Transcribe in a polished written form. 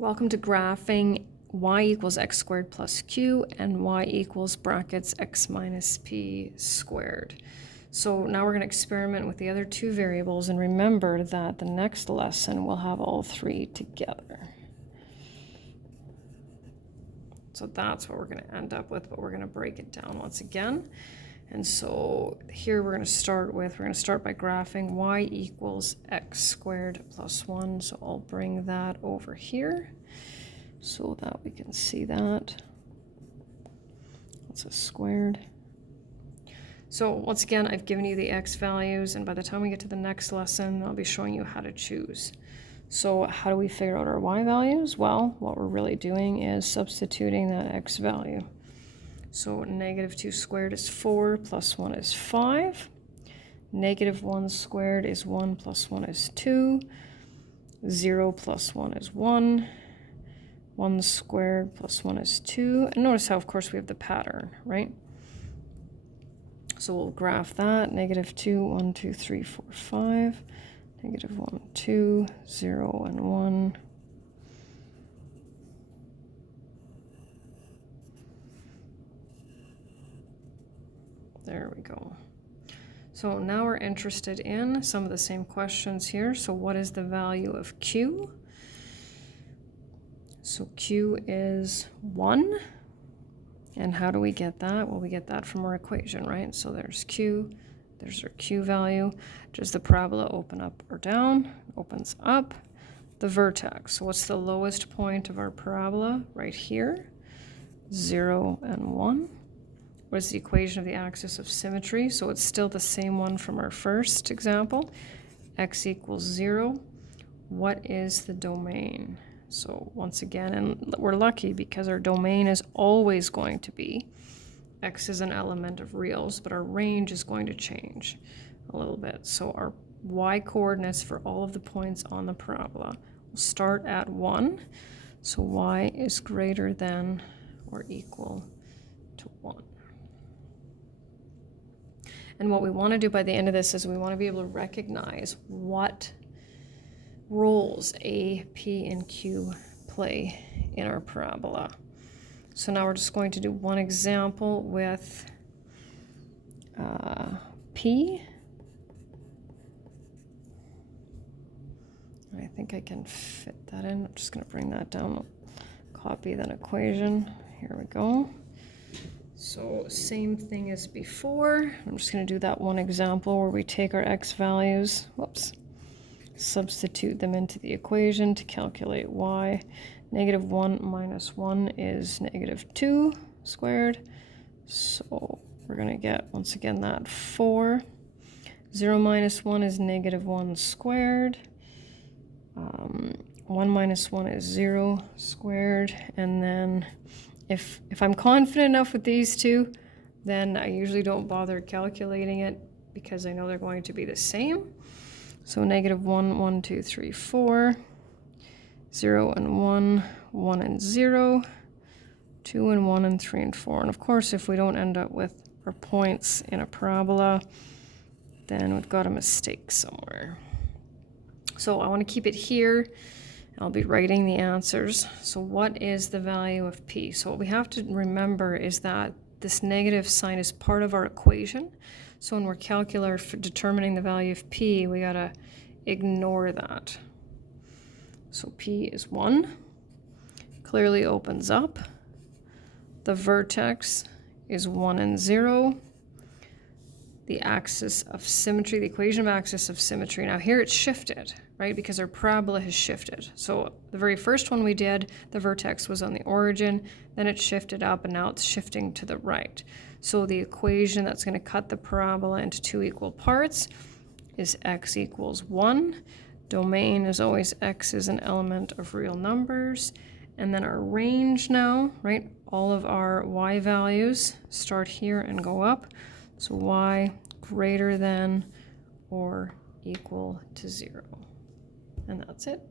Welcome to graphing y equals x squared plus q and y equals brackets x minus p squared. So now we're going to experiment with the other two variables, and remember that the next lesson will have all three together. So that's what we're going to end up with, but we're going to break it down once again. And so here we're going to start by graphing y equals x squared plus 1. So I'll bring that over here so that we can see that. That's a squared. So once again, I've given you the x values, and by the time we get to the next lesson, I'll be showing you how to choose. So how do we figure out our y values? Well, what we're really doing is substituting that x value. So negative 2 squared is 4, plus 1 is 5. Negative 1 squared is 1, plus 1 is 2. 0 plus 1 is 1. 1 squared plus 1 is 2. And notice how, of course, we have the pattern, right? So we'll graph that. Negative 2, 1, 2, 3, 4, 5. Negative 1, 2, 0, and 1. There we go. So now we're interested in some of the same questions here. So what is the value of q? So q is 1. And how do we get that? Well, we get that from our equation, right? So there's q, there's our q value. Does the parabola open up or down? Opens up. The vertex. So what's the lowest point of our parabola? Right here. 0 and 1. What is the equation of the axis of symmetry? So it's still the same one from our first example. X equals 0. What is the domain? So once again, and we're lucky because our domain is always going to be x is an element of reals, but our range is going to change a little bit. So our y coordinates for all of the points on the parabola will start at 1. So y is greater than or equal to 1. And what we want to do by the end of this is we want to be able to recognize what roles A, P, and Q play in our parabola. So now we're just going to do one example with P. I think I can fit that in. I'm just going to bring that down, copy that equation. Here we go. So same thing as before. I'm just going to do that one example where we take our x values, substitute them into the equation to calculate y. Negative 1 minus 1 is negative 2 squared. So we're going to get, once again, that 4. 0 minus 1 is negative 1 squared. 1 minus 1 is 0 squared. And then if I'm confident enough with these two, then I usually don't bother calculating it because I know they're going to be the same. So negative 1, 1, 2, 3, 4. 0 and 1, 1 and 0. 2 and 1 and 3 and 4. And of course, if we don't end up with our points in a parabola, then we've got a mistake somewhere. So I want to keep it here. I'll be writing the answers. So what is the value of P? So what we have to remember is that this negative sign is part of our equation. So when we're determining the value of P, we gotta ignore that. So P is 1. Clearly opens up. The vertex is 1 and 0. The axis of symmetry, the equation of axis of symmetry. Now here it's shifted, right? Because our parabola has shifted. So the very first one we did, the vertex was on the origin, then it shifted up, and now it's shifting to the right. So the equation that's going to cut the parabola into two equal parts is x equals 1. Domain is always x is an element of real numbers. And then our range now, right? All of our y values start here and go up. So y greater than or equal to 0. And that's it.